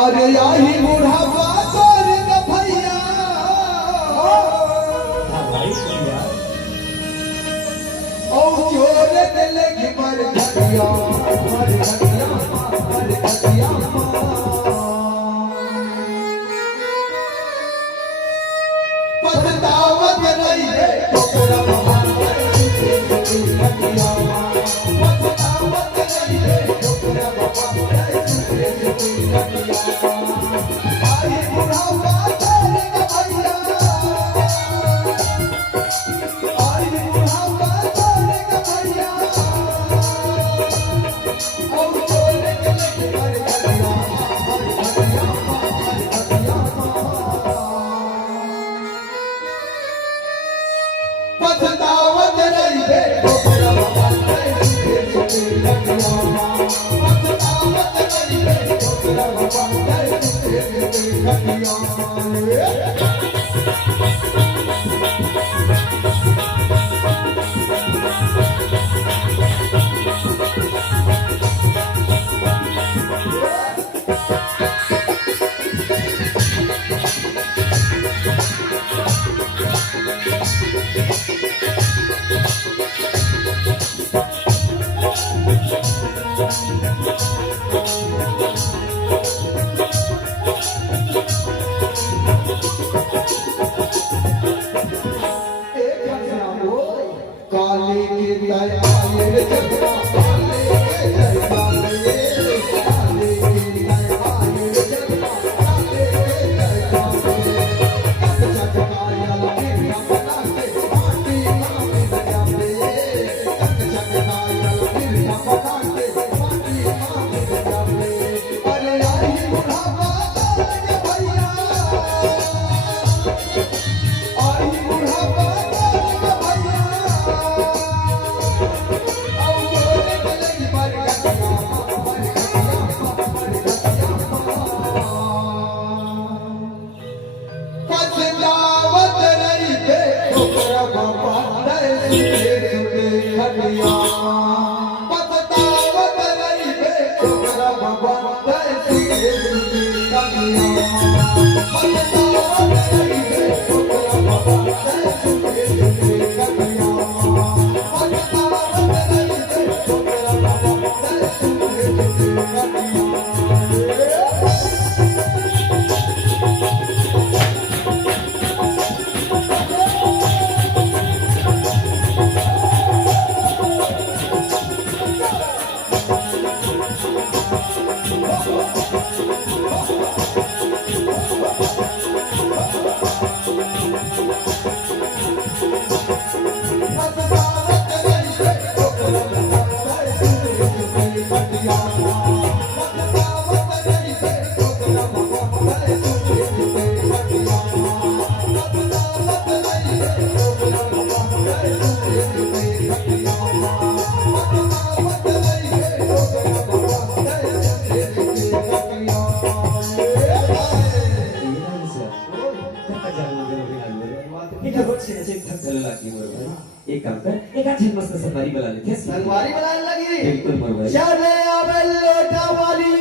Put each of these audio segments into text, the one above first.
अरे आई बुढ़ापा तोर न भैया ओ जोर दिल की मर घटिया मर घटिया मर घटिया पछतावत नहीं है ठोकरा भगवान घटिया पछतावत नहीं है ठोकरा भगवान घटिया आई बुढ़ापा तोर न भैया आई बुढ़ापा तोर न भैया ओ जोर दिल की मर घटिया पछतावत नहीं है ठोकरा भगवान पछतावत नहीं है ठोकरा भगवान काले के दयाल जगरा काले के दयाल काले के दयाल जगरा काले के दयाल जग कायल मेरा बना के माटी माटी दया में जग कायल मेरा बना के माटी माटी दया में अरे आई बुढ़ापा तोर न भैया आई बुढ़ापा पछतावत नहीं है ठोकरा भगवान घटिया पछतावत नहीं है ठोकरा भगवान घटिया पछतावत नहीं है ठोकरा भगवान घटिया पछतावत नहीं है ठोकरा भगवान एक काम कर एक अच्छी मस्त सफारी बना लेते हैं सफारी बनाने लगी बिल्कुल मरवाई चले अब लोटा वाली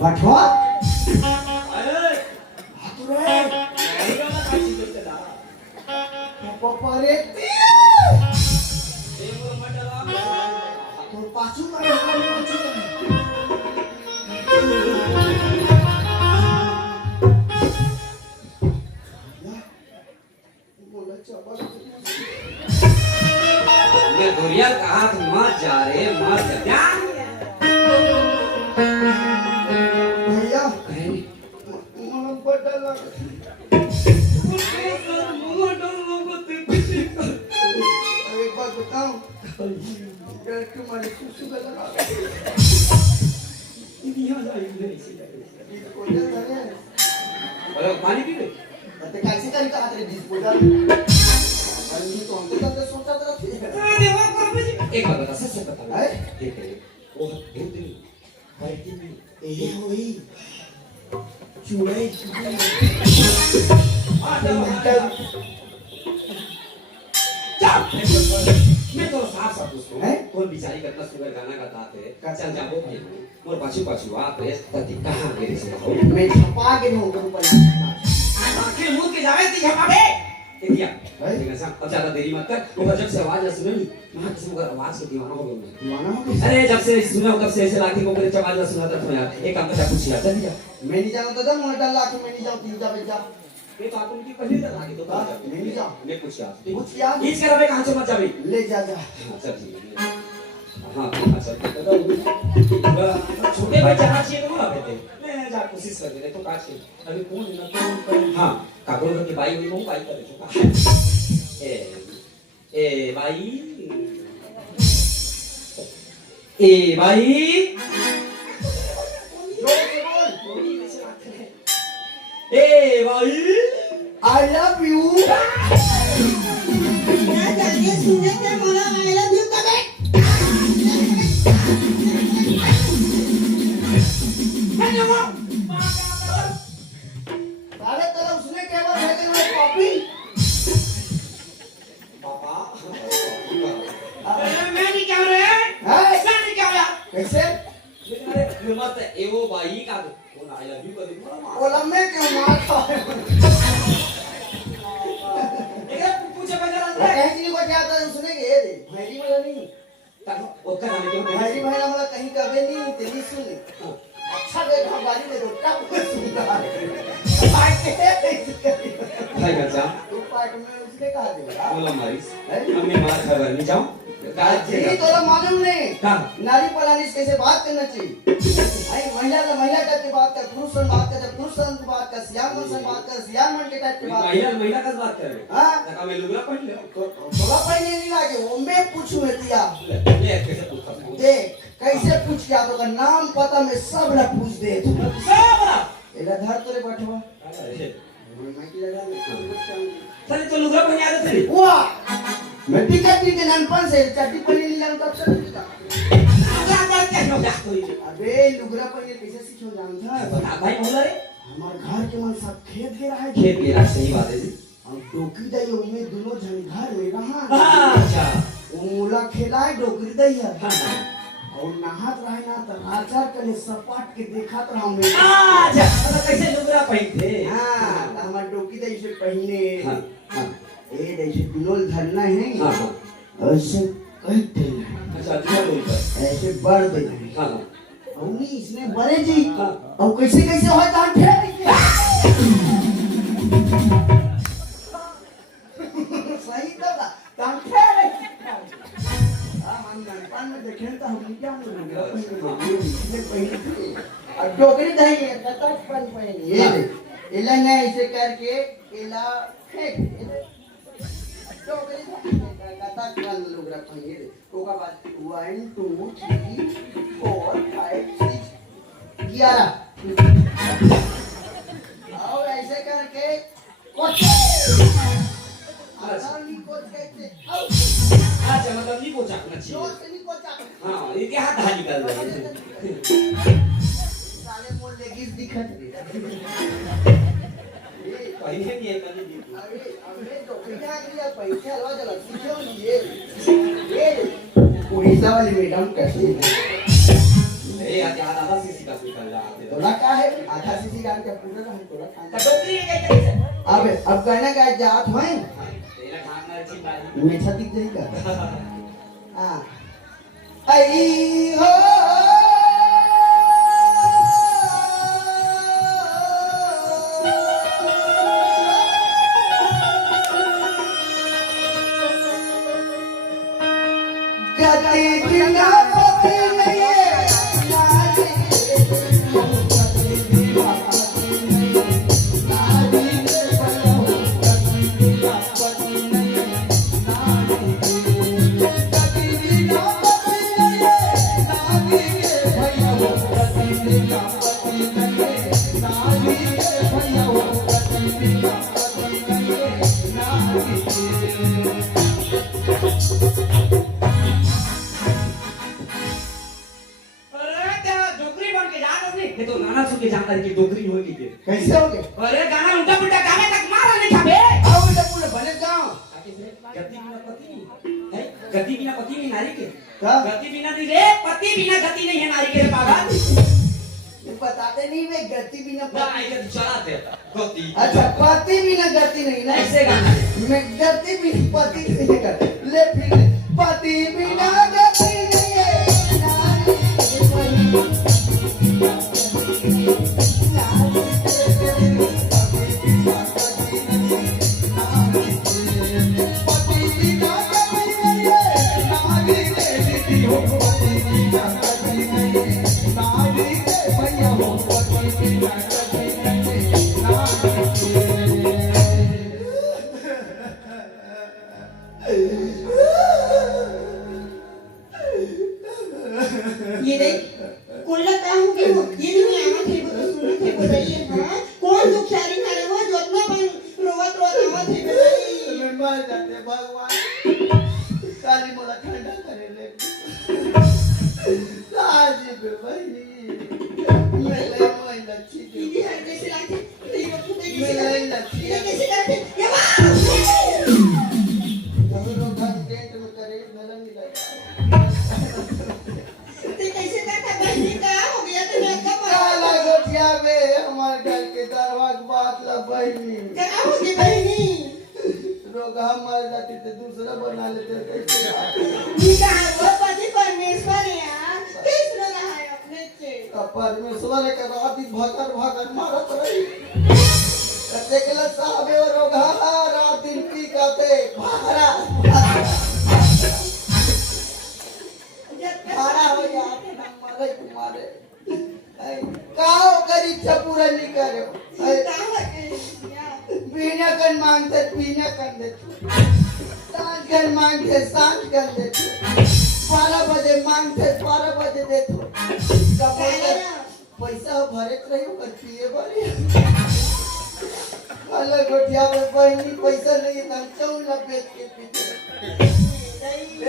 बटवा अरे हातुरे नाही बाबा काची करते दा पप्पा रे ते मोर मटला तो पाछू करे हाल मैं दुनिया का हाथ मत जा रे मत जा भैया कहीं मला बड्डा लागत एक बात बताऊं तुम्हारे सुसु का लगा अरे पानी पी ले ते कैसे करी का तेरे बीज बोला आणि तो अंकल का सोचा तर एक बात बता सच बता है देख रे वो हिंद नहीं भारती नहीं ए होई चूड़े मैं तो साफ साफ उसको हैं? कौन बेचारी कितना सुंदर गाना गाता है चल जा वो मोर पाछू पाछू आप रे तती कहां मेरे से हो मैं छपा के नहीं ऊपर ऊपर आखिर मुंह के जावे ती छपा बे देखिया हैं? ठीक है साहब अब ज्यादा देरी मत कर वो जब से आवाज ना सुनी मैं किसी को आवाज से दीवाना हो गया दीवाना हो गया अरे जब से सुना तब से ऐसे लाठी को मेरे आवाज ना सुना था यार एक काम कर पूछ लिया चल जा मैं नहीं जानता था मोटा लाख में नहीं जाऊं तीन जा बेचा ये तो आप उनकी पहले तक आगे तो मैं नहीं जाऊं मैं पूछ लिया कुछ क्या इस कर कहां से मत जावे ले जा जा अच्छा ठीक है हाँ अच्छा छोटे भाई जाना चाहिए तो ना बेटे मैं जा कोशिश कर दे तो काट के अभी कौन ना कौन हाँ काकोड़ के भाई हुई वो भाई कर चुका ए भाई ए भाई जोर से बोल ए भाई आई लव यू मैं जाके सुने के बोला आई लव यू कबे सारे तरह उसने केवल भेजे हुए कॉपी पापा मैं नहीं क्या रहे है मैं नहीं क्या रहा कैसे अरे मत ए वो भाई का कौन आई लव यू कर दे वो लम्बे क्यों मार खा पूछे बजा वो कहीं नहीं को क्या था उसने के ये दे भाई वाला नहीं वो का नाम क्यों भाई भाई वाला कहीं कभी नहीं तेरी सुन अच्छा देख हमारी में रोटा को सुनता भाई के भाई बच्चा तू पार्ट में उसने कहा देगा बोला मारिस मम्मी मार खबर नहीं जाऊं ये तो मालूम नहीं का नारी पलानिस कैसे बात करना चाहिए भाई महिला का महिला टाइप की बात कर पुरुष से बात कर पुरुष से बात कर सियार मन से बात कर सियार मन के टाइप की बात महिला महिला का बात कर रहे हां तका मैं लुगड़ा पहन ले थोड़ा पहले नहीं लागे वो मैं पूछूं एतिया ले कैसे पूछता हूं देख कैसे पूछ के तो का नाम पता मैं सब ला पूछ दे तू सबरा एला धर तोरे बैठवा अरे मैं की लगा चल तो लुगड़ा पहन आ तेरी वाह मैं टिकट नहीं देना ननपन से चट्टी पहले नहीं लाऊं तब से क्या करते हो क्या कोई अबे लुगड़ा पहले कैसे सीखो जानता बता भाई बोला रे हमारे घर के मन सब खेत गिरा है खेत मेरा सही बात है जी और डोकरी दई उनमें दोनों जन घर में रहा अच्छा वो मूला खेलाए डोकरी दई है हां और नहात रहे ना तो राजा कने सपाट के देखत रहा मैं अच्छा तो कैसे लुगड़ा पहनते हां तो हमार डोकरी दई से पहने हां हां ए जैसे बिलोल धरना है हां हां ऐसे कहते हैं अच्छा अच्छा बोल पर ऐसे बढ़ देना है हां औनी इसने बड़े जी और कैसे कैसे हो दान फेर सही तो दान फेर मन पान में देखें तो हम क्या इसने पहले और डोकरी दही है कतक पन पहनी ये इला ने ऐसे करके इला फेंक डोकरी कतक पन लोग रख पहनी ओका बाद 1 2 3 4 5 6 11 और ऐसे करके अच्छा मतलब नहीं पोचा चाहिए जोर से नहीं कोचा हाँ ये क्या हाथ निकल रहा है साले मोर लेगीज दिखत पहले नहीं है कभी नहीं अरे अबे तो क्या किया पैसा लो जला सीखो ये उड़ीसा वाली मैडम कैसी है ए आज आधा सीसी का निकल रहा है तोड़ा का है आधा सीसी डाल के पूरा हम तोड़ा खाना टोकरी के कैसे अब कहना का जात होए तेरा खाना अच्छी बात मीठा दिख जाएगा हां आई हो गति बिना पति नहीं ये तो नाना सुन के जानता है कि डोगरी होगी के कैसे हो गए अरे गाना उल्टा पुल्टा गाने तक मारा नहीं खाबे आओ बेटा पूरे भले जाओ गति बिना पति नहीं है गति बिना पति नहीं नारी के क्या गति बिना नहीं रे पति बिना गति नहीं है नारी के रे पागल ये बताते नहीं वे गति बिना ना पति ये चलाते गति अच्छा पति बिना गति नहीं ना ऐसे गाना मैं गति बिना पति नहीं कर ले फिर पति बिना गति नहीं है नारी ये देख कौन लगता हूँ कि वो ये नहीं आना थे वो तो सुनने थे बताइए हाँ कौन दुखियारी करे वो जोतना पर रोवत आवा थे बताइए मैं मर जाते भगवान काली मोला ठंडा करे ले राजी बे भाई मैं ले मैं लच्छी दीदी हर कैसे लगते तो ये वक्त मैं कैसे ले लगते लच्छी ये कैसे करते ये वाह हम लोग घर टेंट में करे मेला नहीं लगा ते कैसे करता बहनी का हो गया तो मैं कब काला गोटिया में हमारे घर के दरवाजा बात ला बहनी क्या होगी बहनी रोग हम मर जाते तो दूसरा बना लेते कैसे निका वो पति परमेश्वर है यार किस लगा है अपने से परमेश्वर के रात दिन भकर भकर मारत रही कते के ला साहब और रोग रात दिन पी काते भागरा भाड़ा हो जाते ना मारे तुम्हारे काओ करी इच्छा पूरा नहीं करे पीने कन मांगते पीने कन देते सांझ कन मांगते सांझ कन देते 12 बजे मांगते 12 बजे देते पैसा भरे रही कर पिए बड़ी अलग गोटिया में बहनी पैसा नहीं था चौला बेच के पीते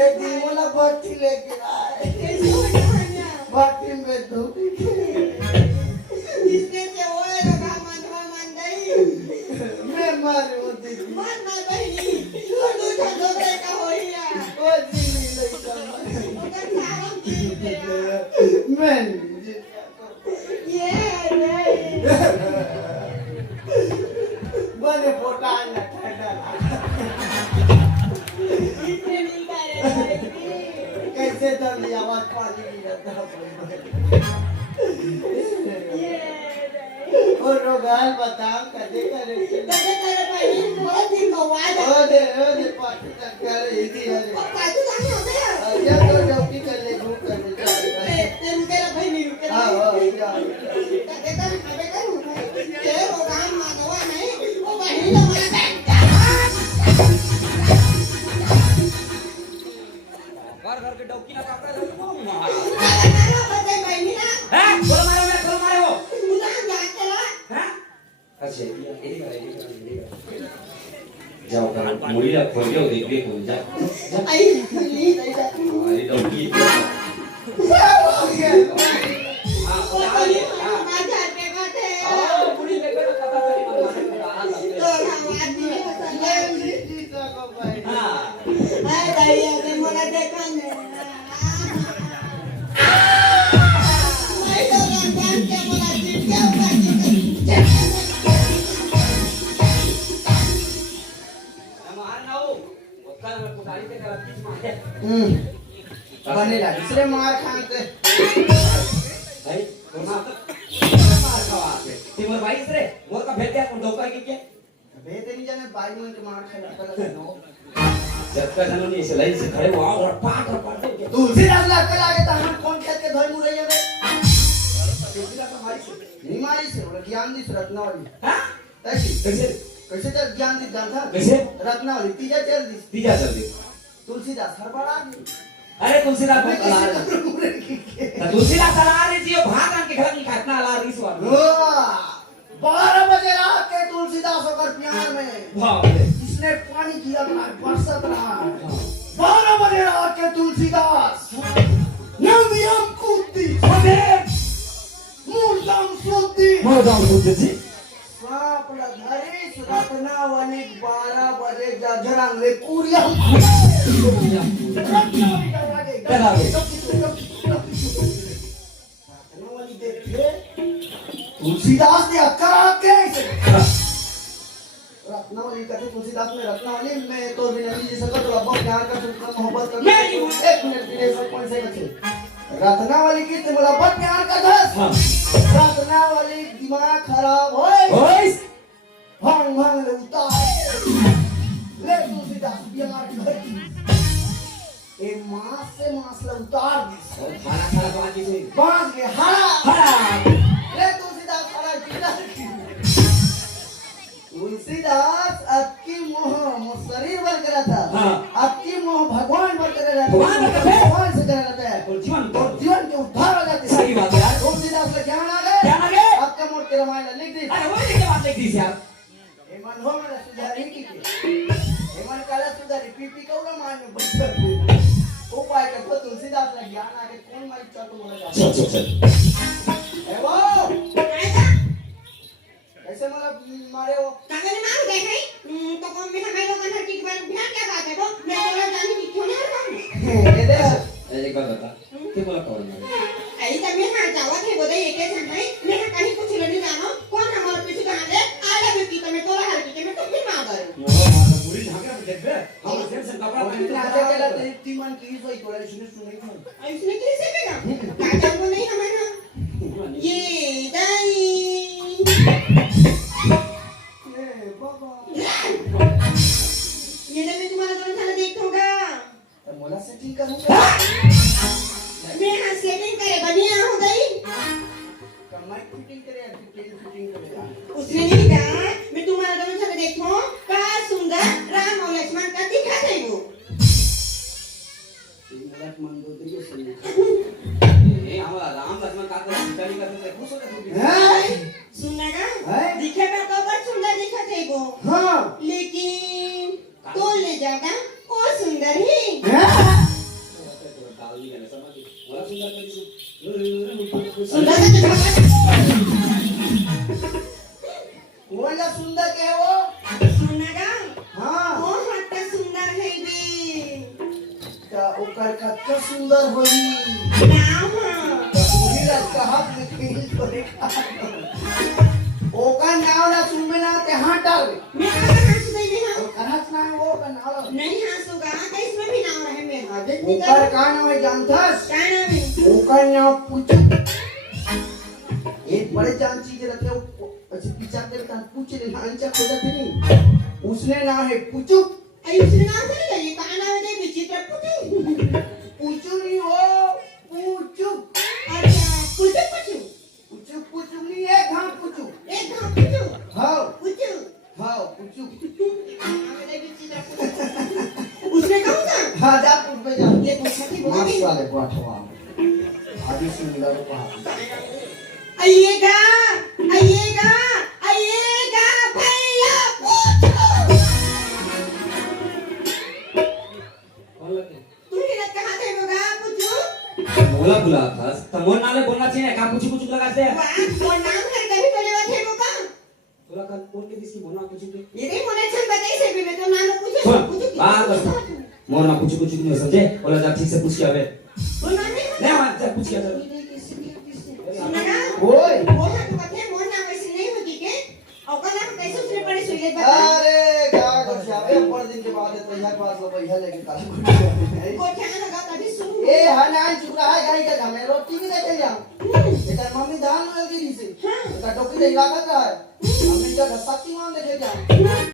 एक दिन मोला भट्टी लेके आए भट्टी में धूप जिसने से ओए रखा मन गई मैं मारे वो दीदी मन ना बहनी तू ठंडो दे का होइया वो दीदी नहीं करना मगर सारम की मैं ये बने पोटा ना ठंडा इतने नहीं करे कैसे दम आवाज पानी नहीं रहता और रोगाल बताओ कदे करे कदे करे बहनी बहुत दिन गवा ओ दे पार्टी तक करे इदी है काजू लाने होते हैं या तो डॉक्टर कर ले भूख कर ले ते रुके रे बहनी रुके हां जा कदे कर कदे कर ये रोगान मागवा नहीं वो बहनी तो मारा घर के डौकी ना कापड़ा ले को ना बजे बहनी ना हैं बोलो मारे हो उधर जाके ला हैं अच्छा ये कर जाओ कर मुलीला खोलगे होते इकडे कोण जा आई खुली जाई जा अरे डोकी हा माझ्या हाते काटे मुली देखो ना कथा तरी तो आवाज दिले हा हाय ताई अरे मला देखा नाही मैं तो रंगन के मला चिपके मार ना हो वक्का ना कुदारी पे करा किस मारे बनेला दूसरे मार खाते भाई मार खावा ते मोर भाई रे मोर का भेट गया कोण धोका की क्या बेते नहीं जाने बाई मन के मार खाया कल नो जब का जनों ने इसे लाइन से खड़े वहां और पाट दे तुलसीदास ला कल आगे तो हम कौन खेत के धोई मुरे जावे तुलसीदास हमारी से नहीं मारी से और ज्ञान दी रत्नावली हां ऐसी कैसे कैसे तो ज्ञान दी जानता कैसे रत्नावली तीजा चल दी तीजा जल्दी तुलसीदास हर बड़ा अरे तुलसीदास को कला मुरे की तुलसीदास कला रही थी भागन के घर की घटना ला रही सवाल 12 बजे रात के तुलसीदास होकर प्यार में बाप रे इसने पानी किया बरसत रहा 12 बजे रात के तुलसीदास नदियम कूदती अबे मूर्तम सोती मौदाम बुद्ध जी सांप लधारी सुरतना वाली 12 बजे जजरांगले कुरिया वाली देखिए तुलसीदास ने अक्करा के रत्नावली का तुलसीदास में रत्नावली में तो विनती जी सकत रब्बो प्यार का सुनना मोहब्बत का एक मिनट के लिए सब कौन से बचे रत्नावली की तो मोहब्बत प्यार का दस रत्नावली दिमाग खराब होए भांग भांग ले उतार ले तुलसीदास प्यार कर ए मास से मास ले उतार दी खाना खाना बाकी से बांध के हरा हरा ले तुलसीदास हरा किला तुलसीदास आपकी मोह शरीर पर करा था हाँ। आपकी मोह भगवान पर करा था भगवान पर करा था। भगवान से करा था और जीवन और जीवन के उद्धार हो जाते सही बात है यार तुलसीदास का ज्ञान आ गए क्या लगे आपका मोट के रामायण लिख दी अरे वो क्या बात लिख दी यार ए मन हो मेरा सुधारी की ए मन काला सुधारी पीपी को रामायण में बंद ओ पाए का तुलसीदास का ज्ञान आ गए कौन माइक चाटू बोला जाता चल ए वो ऐसे मतलब मारे वो कागज मार गए हैं तो कौन में हमें लोगों ने ठीक बात ध्यान क्या बात है वो मैं बोला जाने की क्यों नहीं रहा ये दे एक बात बता क्या बोला कौन मारे ऐसा मैं हां जावा थे बोले एक है मैं कहीं कुछ नहीं जानो कौन हमारे पीछे कहां है आधा व्यक्ति तो मैं तोला हर की मैं तो भी मार दूं पूरी झांकरा में देख बे हम सेम सेम कपड़ा पहन के नाचे के लिए इतनी मन की सोई कोई सुने नहीं इसने कैसे बेगा काटा को नहीं हमारा ये दाई बाबा ये मैं तुम्हारा दोनों साल देखूंगा तो मोला सेटिंग करूंगा मैं हां सेटिंग करे बढ़िया हो गई कमाई फिटिंग करे फिटिंग करेगा उसने नहीं कहा मैं तुम्हारा दोनों साल देखूं का सुंदर राम और लक्ष्मण का दिखा दे वो मोला मन दो दिए सुन ए हमारा राम लक्ष्मण का तो निकाली का तो खुश हो गए सुनना है? दिखे में तो बहुत सुंदर दिखा थे वो हां लेकिन तो ले ज्यादा वो सुंदर ही डाल दिया ना समझ बोला सुंदर कर सुंदर मोला सुंदर के वो सुनना हां वो हट्टा सुंदर है बे का ओकर कत्ता सुंदर होई नाम पूरी रात कहा लिखी पड़ेगा ओकर नाव ना सुनबे ना ते हां डाल मैं कहां हंस नहीं हां ओकर हाथ ना वो का नाव नहीं हंसूगा इसमें भी नाम रहे मेरा ओकर का नाम है जानथस क्या नाम है ओकर नाम पूछ एक बड़े जान चीज रखे हो अच्छा पीछा के का पूछ ले अंचा खोजा थे नहीं उसने नाम है पूछू अरे उसने नाम से नहीं ये कहां नाम है विचित्र पुटू पूछू नहीं हो पूछू अच्छा पुटू पुटू पूछू पूछू नहीं है घाम पूछू एक घाव पुटू हाँ पुटू हाँ पूछू उसने कहा था हाँ जा पूछ पे जा ये पूछा थी बोला मार्क्स नहीं वाले पाठवा आदि सुंदर पहा आइएगा आइएगा आइएगा भैया पूछो बकस तो मोर नाले बोलना चाहिए का पूछू कुछ लगा से वाह मोर नाम हर कभी तो लेवा थे का तोला कल बोल के दिस की बोलना कुछ के ये नहीं मोने छन बताई से भी मैं तो नाम पूछे सुन बात बस मोर ना कुछ नहीं समझे बोला जा ठीक से पूछ के आवे मोर नाम नहीं हाँ जा पूछ के आ सुना ना ओए वो है तो कहते मोर नाम वैसे नहीं होती के और का नाम कैसे उसने पड़े सुइले बता अरे क्या कर जावे पर दिन के बाद तो यहाँ पास लो भैया लेके काला कोठे में लगा तभी सुन ए हनान चुप रहा है गाड़ी का हमें रोटी भी देते जा इधर मम्मी धान लगी दी से हां का टोकरी लगा कर रहा है हमने क्या शक्तिमान देखे जा